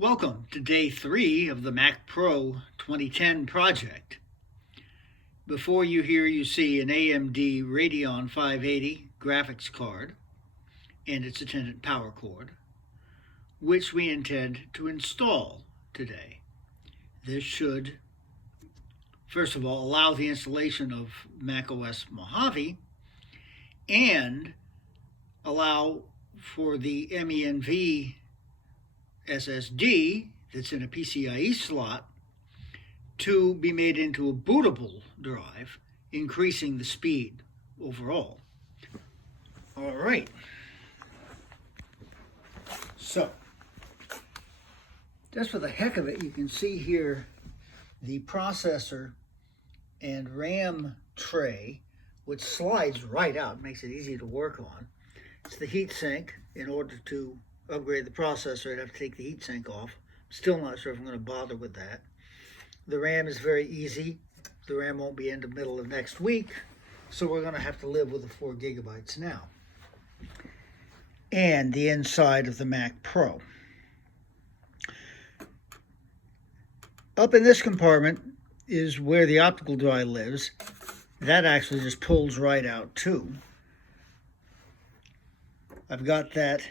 Welcome to day 3 of the Mac Pro 2010 project. Before you see an AMD Radeon 580 graphics card and its attendant power cord, which we intend to install today. This should, first of all, allow the installation of macOS Mojave and allow for the MENV SSD that's in a PCIe slot to be made into a bootable drive, increasing the speed overall. All right. So, just for the heck of it, you can see here the processor and RAM tray, which slides right out, makes it easy to work on. It's the heatsink. In order to upgrade the processor, I'd have to take the heatsink off. Still not sure if I'm going to bother with that. The RAM is very easy. The RAM won't be in the middle of next week, so we're going to have to live with the 4 gigabytes now. And the inside of the Mac Pro. Up in this compartment is where the optical drive lives. That actually just pulls right out too. I've got that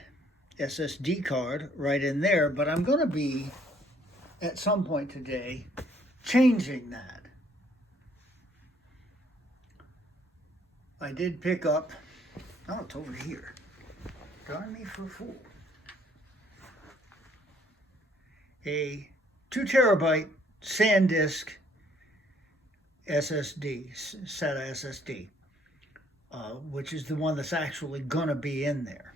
SSD card right in there, but I'm going to be, at some point today, changing that. I did pick up, oh, it's over here. Darn me for a fool. A 2 terabyte SanDisk SSD, SATA SSD, which is the one that's actually going to be in there.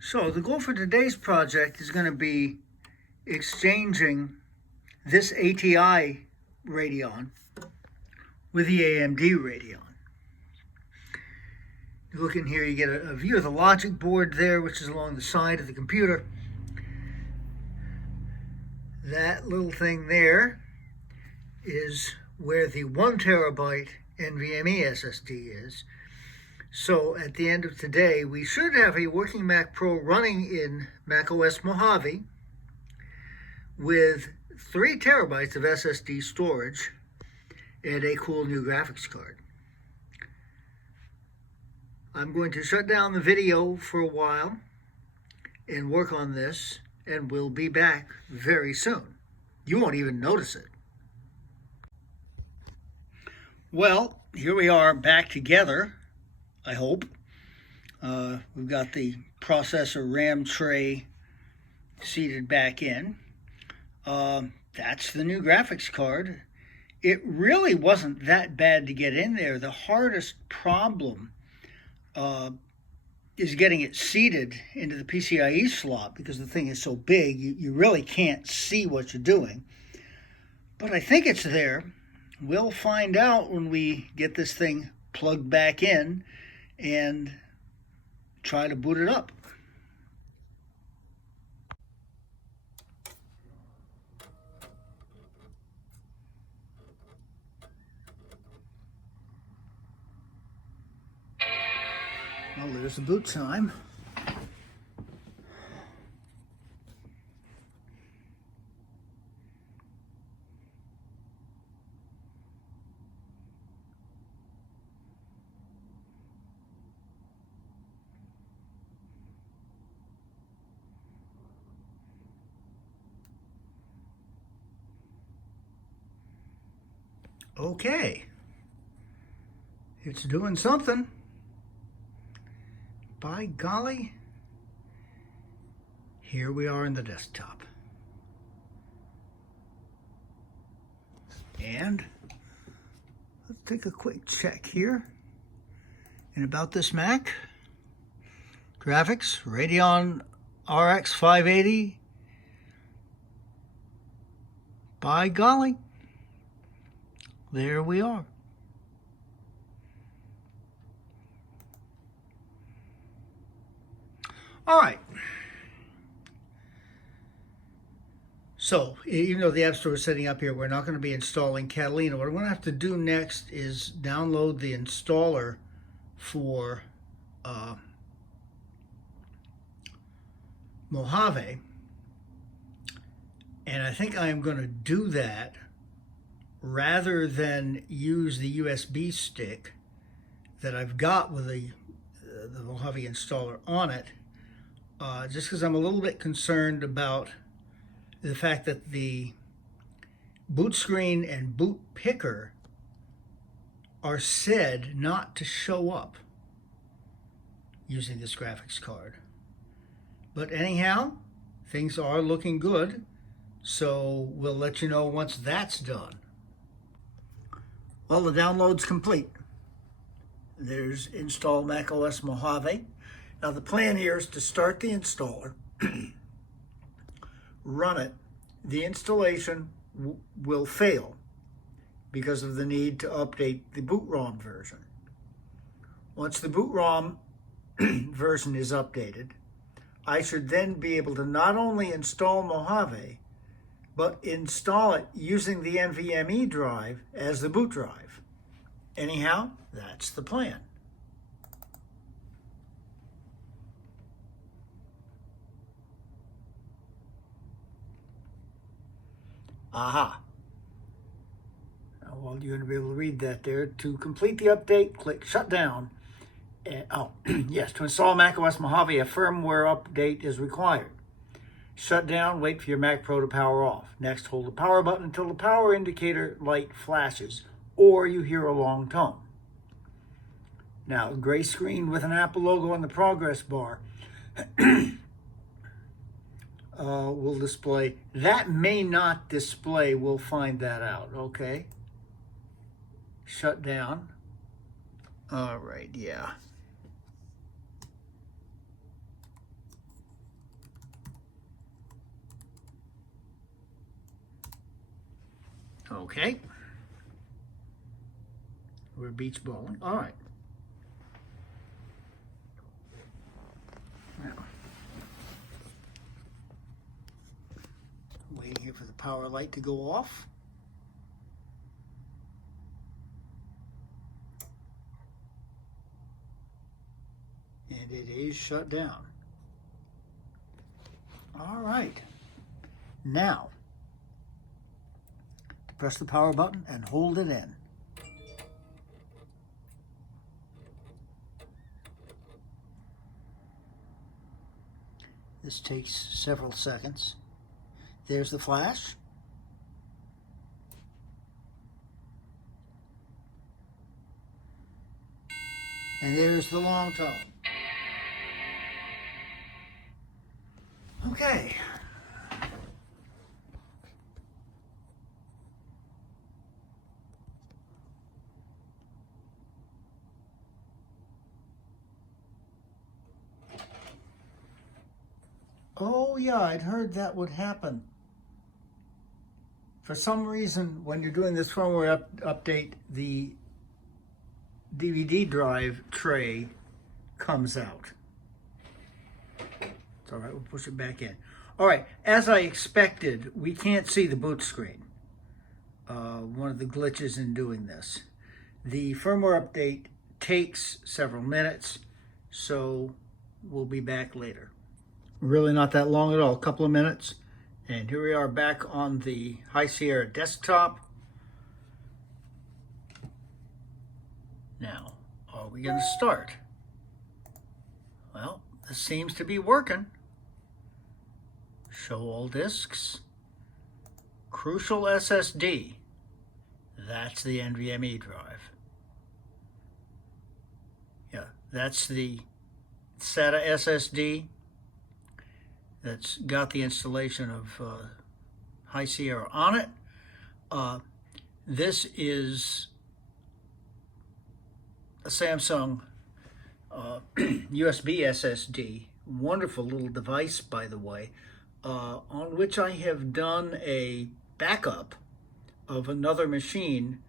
So the goal for today's project is going to be exchanging this ATI Radeon with the AMD Radeon. You look in here, you get a view of the logic board there, which is along the side of the computer. That little thing there is where the 1 terabyte NVMe SSD is. So at the end of today, we should have a working Mac Pro running in macOS Mojave with 3 terabytes of SSD storage and a cool new graphics card. I'm going to shut down the video for a while and work on this, and we'll be back very soon. You won't even notice it. Well, here we are back together, I hope. We've got the processor RAM tray seated back in. That's the new graphics card. It really wasn't that bad to get in there. The hardest problem is getting it seated into the PCIe slot because the thing is so big, you really can't see what you're doing. But I think it's there. We'll find out when we get this thing plugged back in and try to boot it up. Well, there's the boot time. Okay. It's doing something. By golly, here we are in the desktop. And let's take a quick check here. And about this Mac, graphics, Radeon RX 580. By golly, there we are. All right. So even though the App Store is setting up here, we're not going to be installing Catalina. What I'm going to have to do next is download the installer for Mojave, and I think I am going to do that rather than use the USB stick that I've got with the Mojave installer on it, just because I'm a little bit concerned about the fact that the boot screen and boot picker are said not to show up using this graphics card. But anyhow, things are looking good, so we'll let you know once that's done. Well, the download's complete. There's install macOS Mojave. Now the plan here is to start the installer, run it. The installation will fail because of the need to update the boot ROM version. Once the boot ROM version is updated, I should then be able to not only install Mojave, but install it using the NVMe drive as the boot drive. Anyhow, that's the plan. Aha. Well, you're going to be able to read that there. To complete the update, click Shutdown. Yes, to install macOS Mojave, a firmware update is required. Shut down, wait for your Mac Pro to power off. Next, hold the power button until the power indicator light flashes or you hear a long tone. Now, a gray screen with an Apple logo on the progress bar will display. That may not display. We'll find that out, okay? Shut down. All right, yeah. Okay. We're beach balling. All right. Now, waiting here for the power light to go off. And it is shut down. All right. Now, press the power button and hold it in. This takes several seconds. There's the flash. And there's the long tone. Okay. Oh yeah, I'd heard that would happen. For some reason, when you're doing this firmware update, the DVD drive tray comes out. It's all right, we'll push it back in. All right, as I expected, we can't see the boot screen. One of the glitches in doing this. The firmware update takes several minutes, so we'll be back later. Really not that long at all, a couple of minutes. And here we are back on the High Sierra desktop. Now, are we going to start? Well, this seems to be working. Show all disks. Crucial SSD. That's the NVMe drive. Yeah, that's the SATA SSD that's got the installation of High Sierra on it. This is a Samsung USB SSD, wonderful little device, by the way, on which I have done a backup of another machine.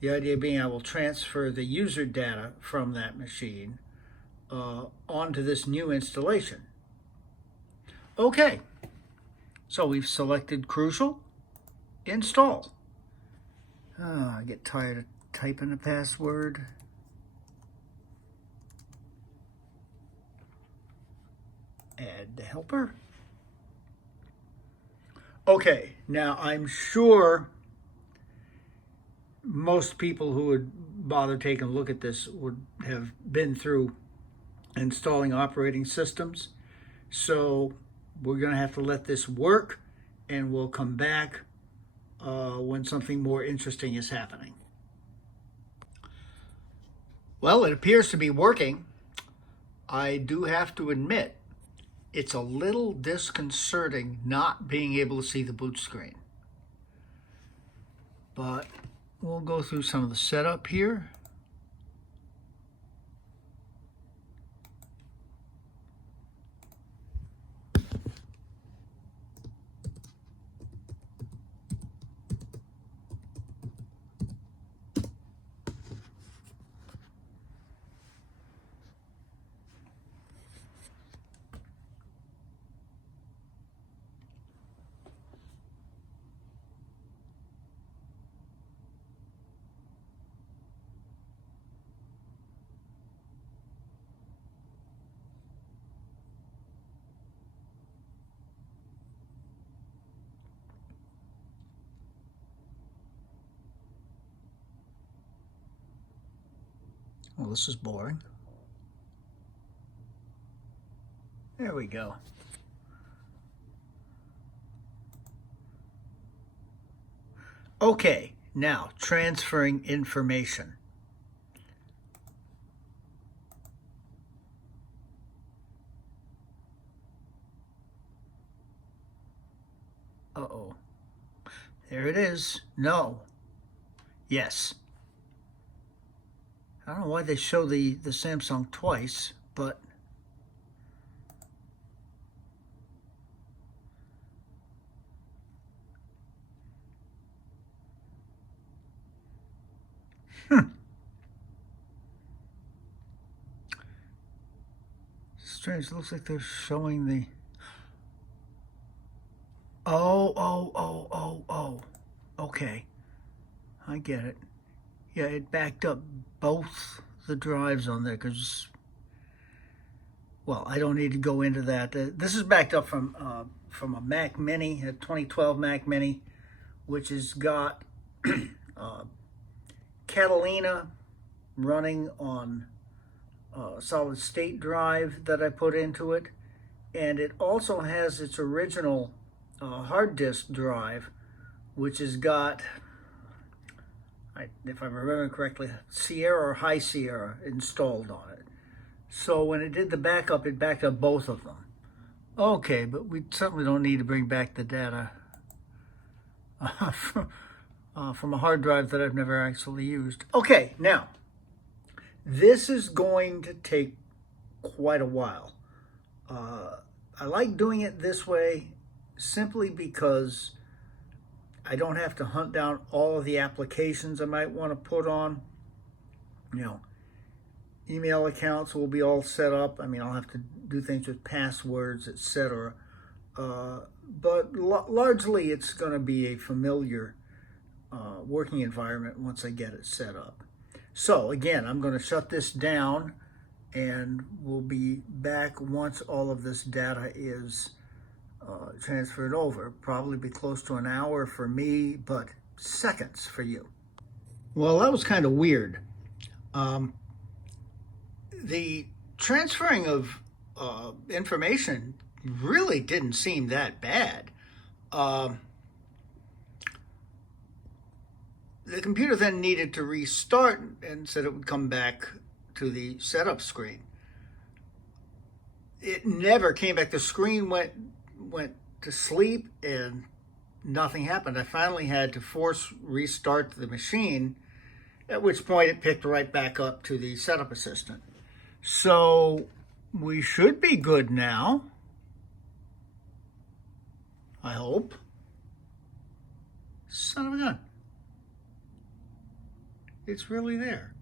The idea being I will transfer the user data from that machine onto this new installation. Okay, so we've selected Crucial, install. I get tired of typing the password. Add the helper. Okay, now I'm sure most people who would bother taking a look at this would have been through installing operating systems. So we're going to have to let this work, and we'll come back when something more interesting is happening. Well, it appears to be working. I do have to admit, it's a little disconcerting not being able to see the boot screen. But we'll go through some of the setup here. Well, this is boring. There we go. Okay, now transferring information. Uh-oh. There it is. No. Yes. I don't know why they show the Samsung twice, but strange. It looks like they're showing the... Oh. Okay. I get it. Yeah, it backed up both the drives on there because, well, I don't need to go into that. This is backed up from a Mac Mini, a 2012 Mac Mini, which has got Catalina running on solid state drive that I put into it, and it also has its original hard disk drive, which has got, if I'm remembering correctly, Sierra or High Sierra installed on it. So when it did the backup, it backed up both of them. Okay, but we certainly don't need to bring back the data from a hard drive that I've never actually used. Okay, now, this is going to take quite a while. I like doing it this way simply because I don't have to hunt down all of the applications I might want to put on. You know, email accounts will be all set up. I mean, I'll have to do things with passwords, etc. But largely it's going to be a familiar working environment once I get it set up. So again, I'm going to shut this down, and we'll be back once all of this data is transferred over. Probably be close to an hour for me, but seconds for you. Well, that was kind of weird. The transferring of information really didn't seem that bad. The computer then needed to restart and said it would come back to the setup screen. It never came back. The screen went to sleep and nothing happened. I finally had to force restart the machine, at which point it picked right back up to the setup assistant. So we should be good now, I hope. Son of a gun. It's really there.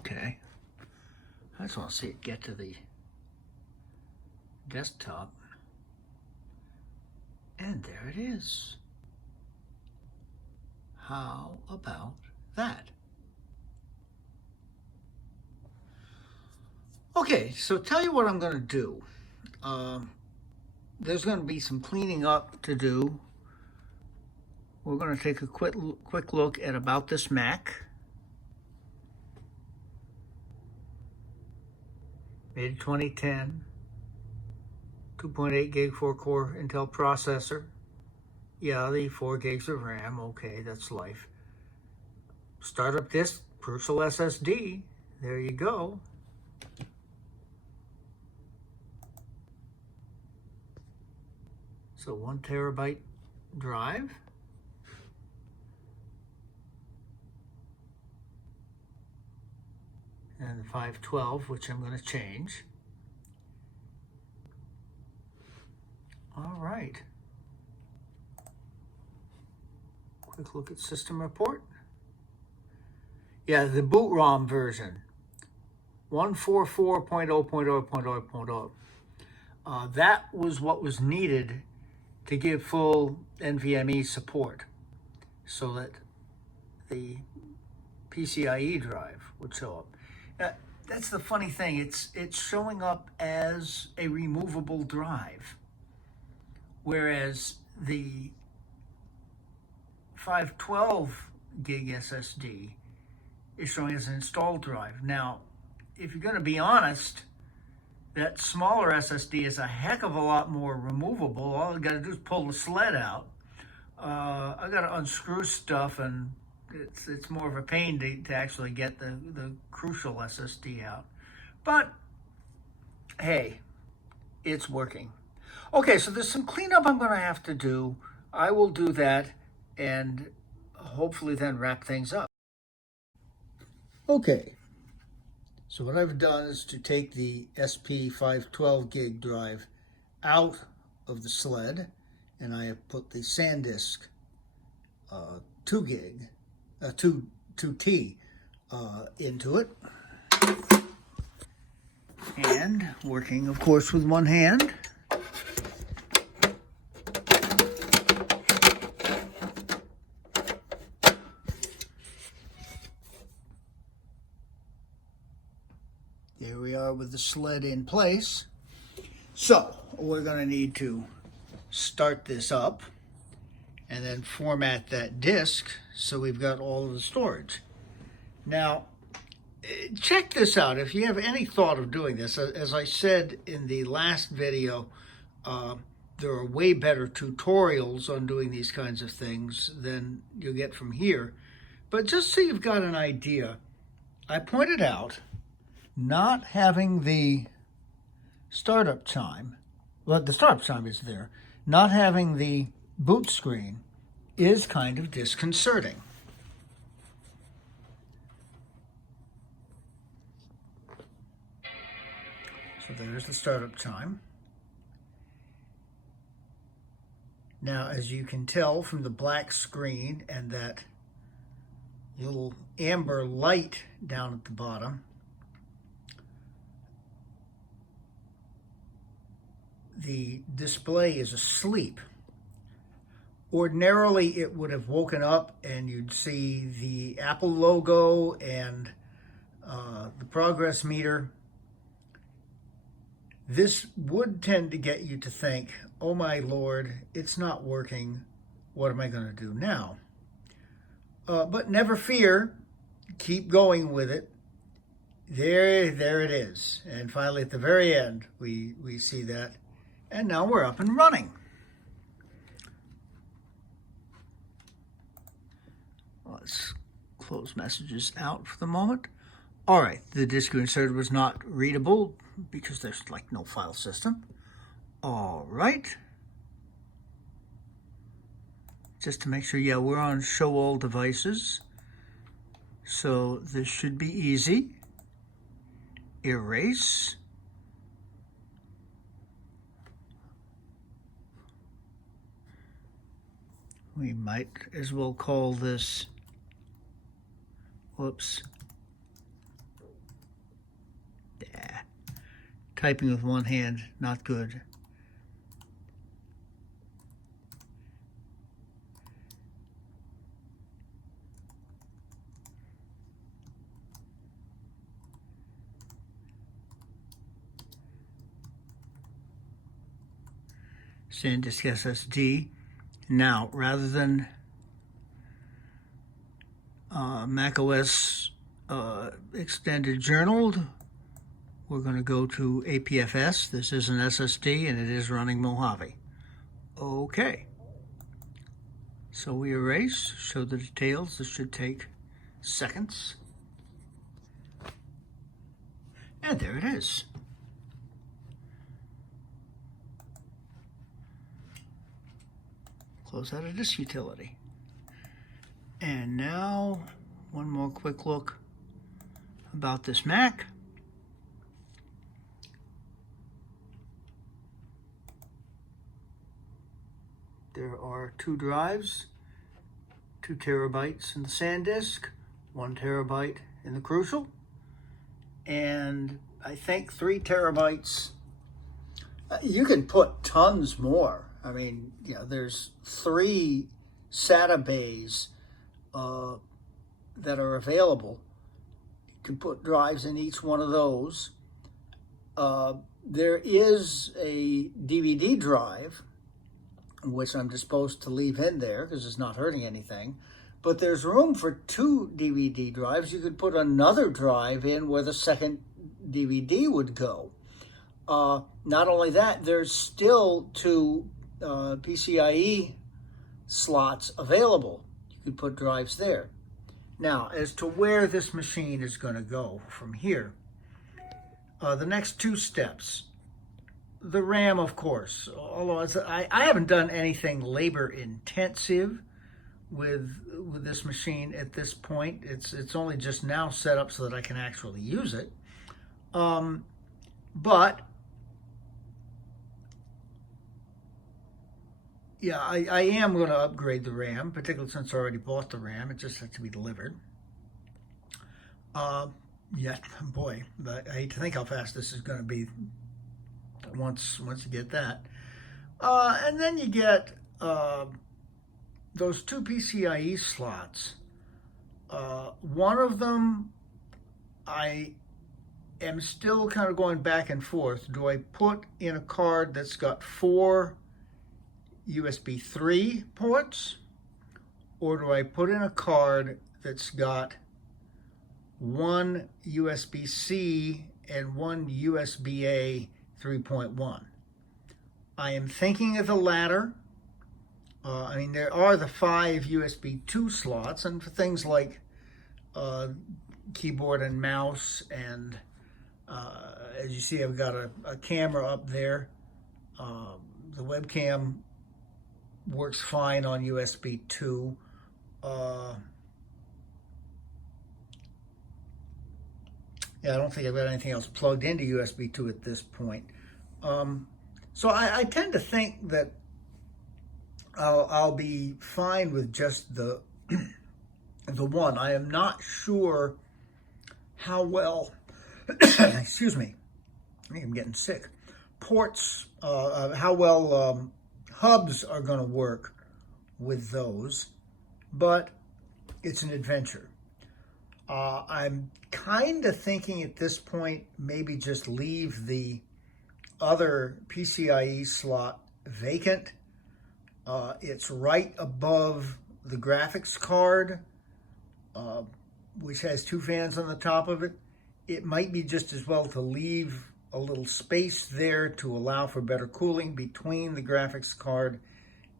Okay. I just want to see it get to the desktop. And there it is. How about that? Okay, so tell you what I'm going to do. There's going to be some cleaning up to do. We're going to take a quick look at About This Mac. Made 2010. 2.8 gig 4-core Intel processor. Yeah, the 4 gigs of RAM. Okay, that's life. Startup disk, Crucial SSD. There you go. So 1 terabyte drive. And the 512, which I'm going to change. All right. Quick look at system report. Yeah, the boot ROM version, 144.0.0.0.0. That was what was needed to give full NVMe support so that the PCIe drive would show up. That's the funny thing. It's showing up as a removable drive, whereas the 512 gig SSD is showing as an installed drive. Now, if you're going to be honest, that smaller SSD is a heck of a lot more removable. All I got to do is pull the sled out. I got to unscrew stuff, and it's more of a pain to actually get the Crucial SSD out. But hey, it's working. Okay, so there's some cleanup I'm going to have to do. I will do that and hopefully then wrap things up. Okay, so what I've done is to take the SP512 gig drive out of the sled, and I have put the SanDisk 2T into it. And working, of course, with one hand. There we are with the sled in place. So we're going to need to start this up and then format that disk so we've got all of the storage. Now, check this out. If you have any thought of doing this, as I said in the last video, there are way better tutorials on doing these kinds of things than you'll get from here. But just so you've got an idea, I pointed out not having the startup chime, well, the startup chime is there, not having the boot screen is kind of disconcerting. So there's the startup chime. Now, as you can tell from the black screen and that little amber light down at the bottom, the display is asleep. Ordinarily, it would have woken up and you'd see the Apple logo and the progress meter. This would tend to get you to think, oh my Lord, it's not working. What am I going to do now? But never fear, keep going with it. There it is. And finally, at the very end, we see that. And now we're up and running. Let's close messages out for the moment. All right, the disk you inserted was not readable because there's like no file system. All right. Just to make sure, yeah, we're on show all devices. So this should be easy. Erase. We might as well call this, whoops, Typing with one hand, not good. SanDisk SSD. Now, rather than macOS Extended Journaled, we're going to go to APFS. This is an SSD and it is running Mojave. Okay. So we erase, show the details. This should take seconds. And there it is. Close out of this utility. And now, one more quick look about this Mac. There are 2 drives, 2 terabytes in the SanDisk, 1 terabyte in the Crucial, and I think 3 terabytes. You can put tons more. I mean, there's 3 SATA bays that are available. You can put drives in each one of those. There is a DVD drive, which I'm disposed to leave in there because it's not hurting anything. But there's room for 2 DVD drives. You could put another drive in where the second DVD would go. Not only that, there's still 2 PCIe slots available. You could put drives there. Now, as to where this machine is going to go from here, the next 2 steps. The RAM, of course, although I haven't done anything labor intensive with this machine at this point. It's only just now set up so that I can actually use it. But yeah, I am going to upgrade the RAM, particularly since I already bought the RAM. It just has to be delivered. Yeah, boy, but I hate to think how fast this is going to be once you get that. And then you get those 2 PCIe slots. One of them, I am still kind of going back and forth. Do I put in a card that's got 4 USB 3 ports, or do I put in a card that's got 1 USB-C and 1 USB-A 3.1? I am thinking of the latter. I mean, there are the 5 USB 2 slots, and for things like keyboard and mouse, and as you see, I've got a camera up there. The webcam works fine on USB 2. Yeah, I don't think I've got anything else plugged into USB 2 at this point. So I tend to think that I'll be fine with just the one. I am not sure how well, excuse me, I think I'm getting sick. Ports, how well hubs are going to work with those, but it's an adventure. I'm kind of thinking at this point maybe just leave the other PCIe slot vacant. It's right above the graphics card, which has 2 fans on the top of it. It might be just as well to leave a little space there to allow for better cooling between the graphics card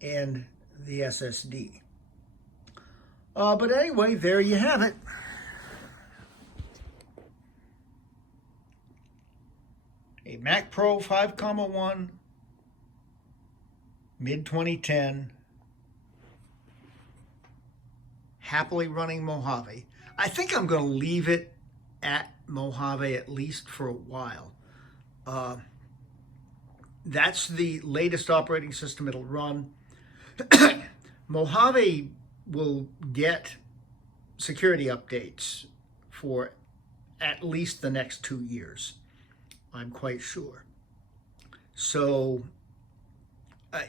and the SSD. But anyway, there you have it. A Mac Pro 5.1, mid-2010, happily running Mojave. I think I'm going to leave it at Mojave at least for a while. That's the latest operating system it'll run. Mojave will get security updates for at least the next 2 years. I'm quite sure. So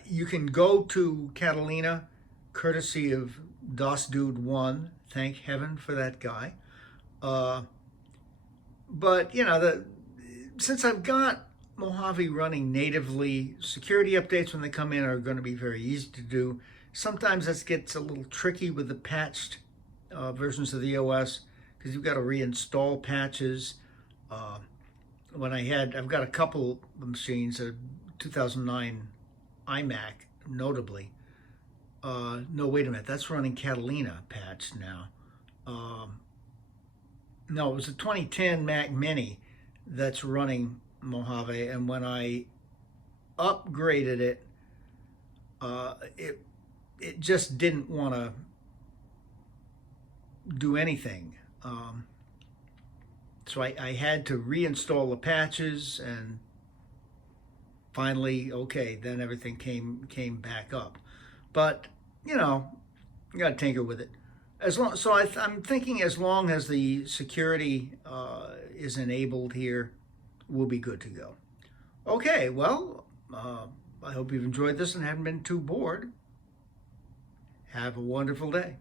you can go to Catalina, courtesy of DOS Dude 1. Thank heaven for that guy. But, since I've got Mojave running natively, security updates when they come in are going to be very easy to do. Sometimes this gets a little tricky with the patched versions of the OS because you've got to reinstall patches. I've got a couple of machines, a 2009 iMac, notably. No, wait a minute, that's running Catalina patch now. No, it was a 2010 Mac Mini that's running Mojave, and when I upgraded it, it just didn't want to do anything. So I had to reinstall the patches, and finally, okay, then everything came back up. But you got to tinker with it. I'm thinking as long as the security is enabled here, we'll be good to go. Okay, well, I hope you've enjoyed this and haven't been too bored. Have a wonderful day.